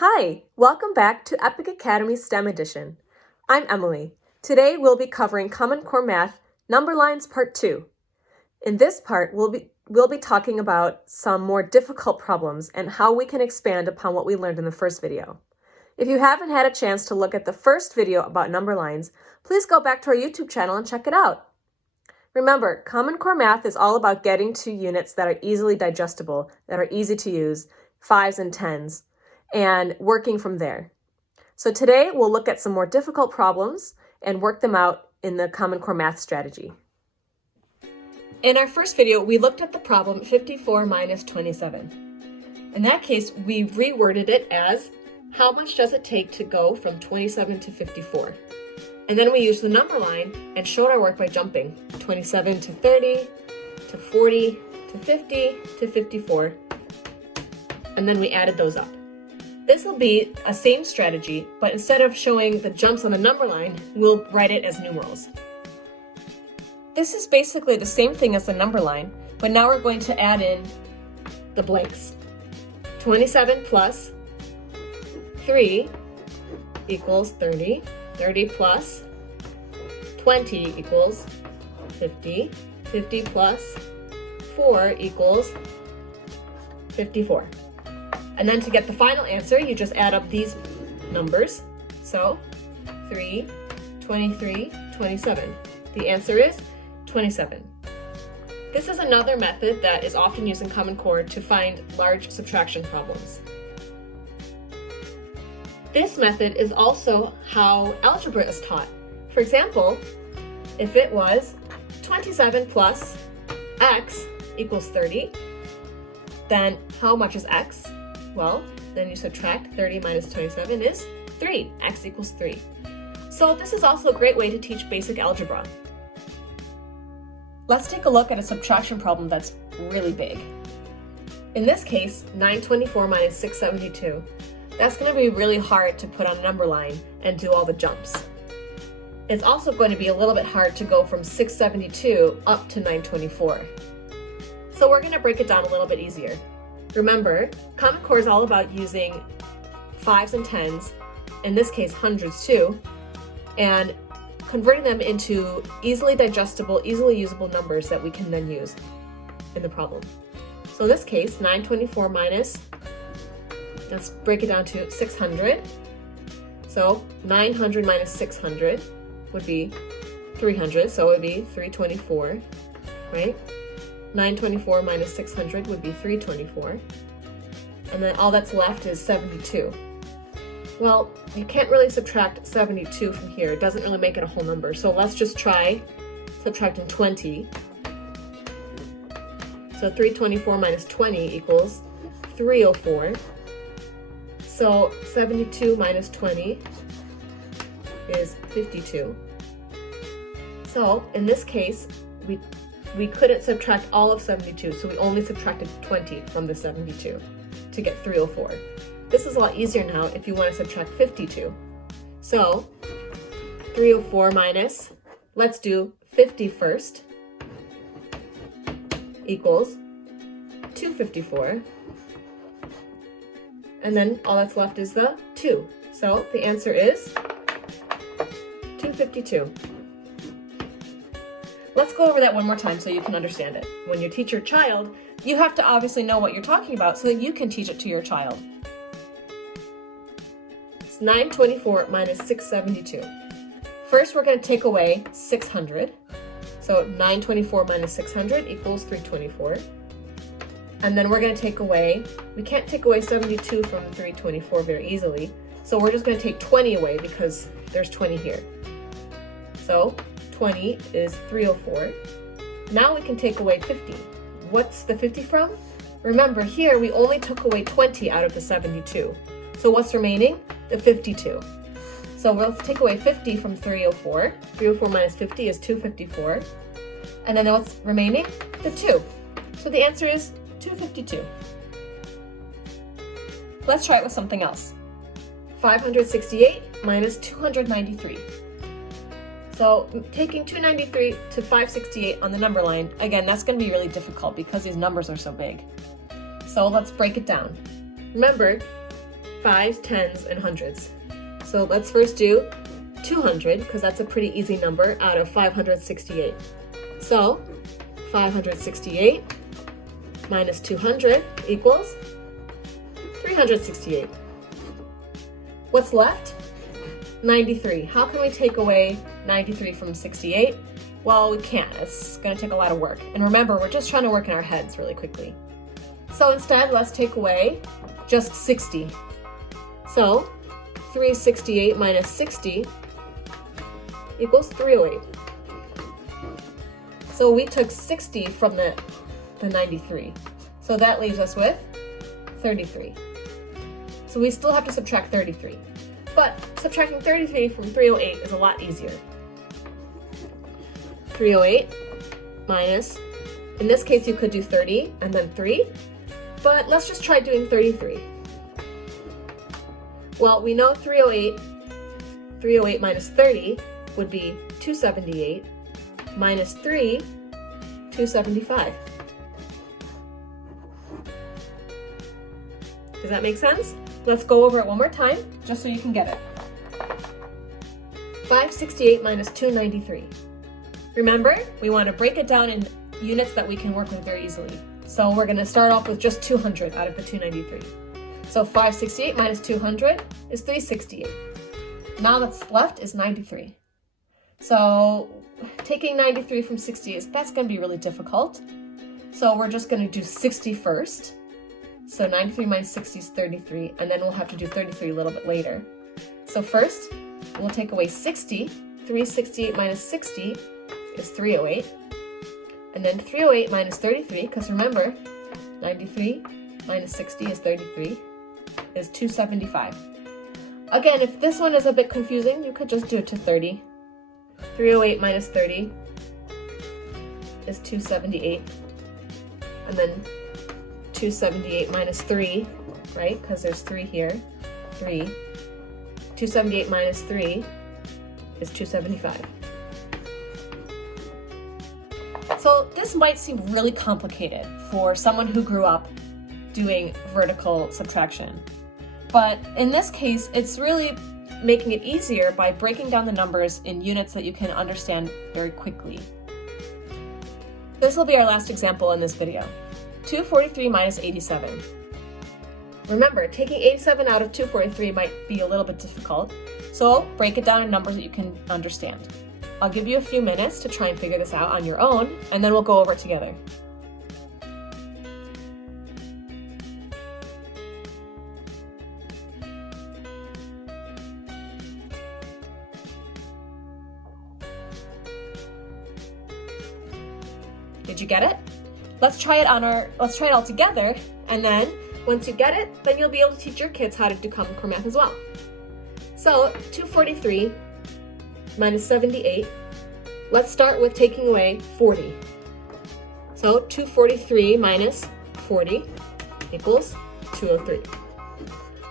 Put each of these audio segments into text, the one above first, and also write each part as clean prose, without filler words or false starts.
Hi, welcome back to Epic Academy STEM Edition. I'm Emily. Today we'll be covering Common Core Math Number Lines Part 2. In this part, we'll be talking about some more difficult problems and how we can expand upon what we learned in the first video. If you haven't had a chance to look at the first video about number lines, please go back to our YouTube channel and check it out. Remember, Common Core Math is all about getting to units that are easily digestible, that are easy to use, 5s and 10s, and working from there. So today we'll look at some more difficult problems and work them out in the Common Core Math strategy. In our first video, we looked at the problem 54 minus 27. In that case, we reworded it as, how much does it take to go from 27 to 54? And then we used the number line and showed our work by jumping 27 to 30, to 40, to 50, to 54, and then we added those up. This will be a same strategy, but instead of showing the jumps on the number line, we'll write it as numerals. This is basically the same thing as the number line, but now we're going to add in the blanks. 27 plus 3 equals 30. 30 plus 20 equals 50. 50 plus 4 equals 54. And then to get the final answer, you just add up these numbers. So 3, 23, 27. The answer is 27. This is another method that is often used in Common Core to find large subtraction problems. This method is also how algebra is taught. For example, if it was 27 plus x equals 30, then how much is x? Well, then you subtract 30 minus 27 is 3. X equals 3. So this is also a great way to teach basic algebra. Let's take a look at a subtraction problem that's really big. In this case, 924 minus 672. That's going to be really hard to put on a number line and do all the jumps. It's also going to be a little bit hard to go from 672 up to 924. So we're going to break it down a little bit easier. Remember, Common Core is all about using 5s and 10s, in this case hundreds too, and converting them into easily digestible, easily usable numbers that we can then use in the problem. So in this case, 924 minus, let's break it down to 600. So 900 minus 600 would be 300, so it would be 324, right? 924 minus 600 would be 324. And then all that's left is 72. Well, you can't really subtract 72 from here. It doesn't really make it a whole number. So let's just try subtracting 20. So 324 minus 20 equals 304. So 72 minus 20 is 52. So in this case, we couldn't subtract all of 72, so we only subtracted 20 from the 72 to get 304. This is a lot easier now if you want to subtract 52. So 304 minus, let's do 50 first, equals 254. And then all that's left is the 2. So the answer is 252. Let's go over that one more time so you can understand it. When you teach your child, you have to obviously know what you're talking about so that you can teach it to your child. It's 924 minus 672. First, we're going to take away 600. So 924 minus 600 equals 324. And then we're going to take away, we can't take away 72 from 324 very easily. So we're just going to take 20 away because there's 20 here. So 20 is 304. Now we can take away 50. What's the 50 from? Remember, here we only took away 20 out of the 72. So what's remaining? The 52. So let's take away 50 from 304. 304 minus 50 is 254. And then what's remaining? The 2. So the answer is 252. Let's try it with something else. 568 minus 293. So taking 293 to 568 on the number line, again, that's going to be really difficult because these numbers are so big. So let's break it down. Remember, 5s, 10s, and hundreds. So let's first do 200, because that's a pretty easy number out of 568. So 568 minus 200 equals 368. What's left? 93. How can we take away 93 from 68? Well, we can't. It's going to take a lot of work. And remember, we're just trying to work in our heads really quickly. So instead, let's take away just 60. So 368 minus 60 equals 308. So we took 60 from the 93. So that leaves us with 33. So we still have to subtract 33. But subtracting 33 from 308 is a lot easier. 308 minus, in this case you could do 30 and then 3, but let's just try doing 33. Well, we know 308 minus 30 would be 278, minus 3, 275. Does that make sense? Let's go over it one more time, just so you can get it. 568 minus 293. Remember, we want to break it down in units that we can work with very easily. So we're going to start off with just 200 out of the 293. So 568 minus 200 is 368. Now what's left is 93. So taking 93 from 60, that's going to be really difficult. So we're just going to do 60 first. So 93 minus 60 is 33, and then we'll have to do 33 a little bit later. So first, we'll take away 60. 368 minus 60 is 308. And then 308 minus 33, because remember, 93 minus 60 is 33, is 275. Again, if this one is a bit confusing, you could just do it to 30. 308 minus 30 is 278. And then 278 minus 3, right? Because there's 3 here. 3. 278 minus 3 is 275. So this might seem really complicated for someone who grew up doing vertical subtraction. But in this case, it's really making it easier by breaking down the numbers in units that you can understand very quickly. This will be our last example in this video. 243 minus 87. Remember, taking 87 out of 243 might be a little bit difficult, so break it down in numbers that you can understand. I'll give you a few minutes to try and figure this out on your own, and then we'll go over it together. Did you get it? Let's try it all together, and then once you get it, then you'll be able to teach your kids how to do Common Core math as well. So 243 minus 78, let's start with taking away 40. So 243 minus 40 equals 203.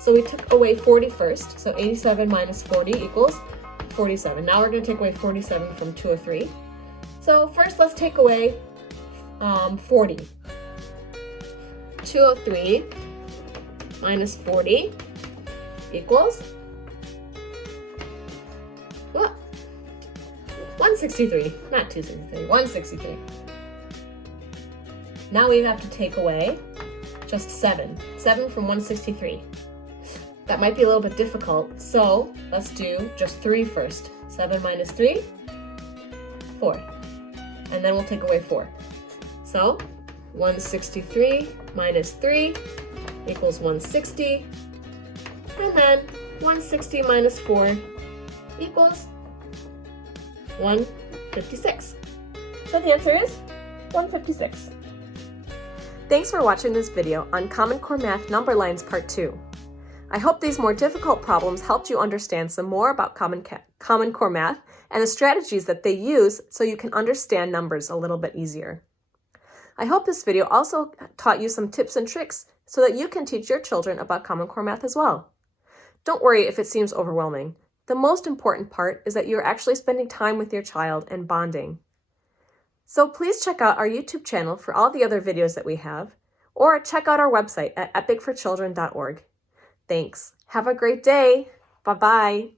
So we took away 40 first, so 87 minus 40 equals 47. Now we're going to take away 47 from 203. So first let's take away 40. 203 minus 40 equals 163, not 263, 163. Now we have to take away just 7 from 163. That might be a little bit difficult, so let's do just 3 first. 7 minus 3, 4. And then we'll take away 4. So 163 minus 3 equals 160. And then 160 minus 4 equals 156. So the answer is 156. Thanks for watching this video on Common Core Math Number Lines Part 2. I hope these more difficult problems helped you understand some more about Common Core Math and the strategies that they use so you can understand numbers a little bit easier. I hope this video also taught you some tips and tricks so that you can teach your children about Common Core Math as well. Don't worry if it seems overwhelming. The most important part is that you're actually spending time with your child and bonding. So please check out our YouTube channel for all the other videos that we have, or check out our website at epicforchildren.org. Thanks. Have a great day. Bye-bye.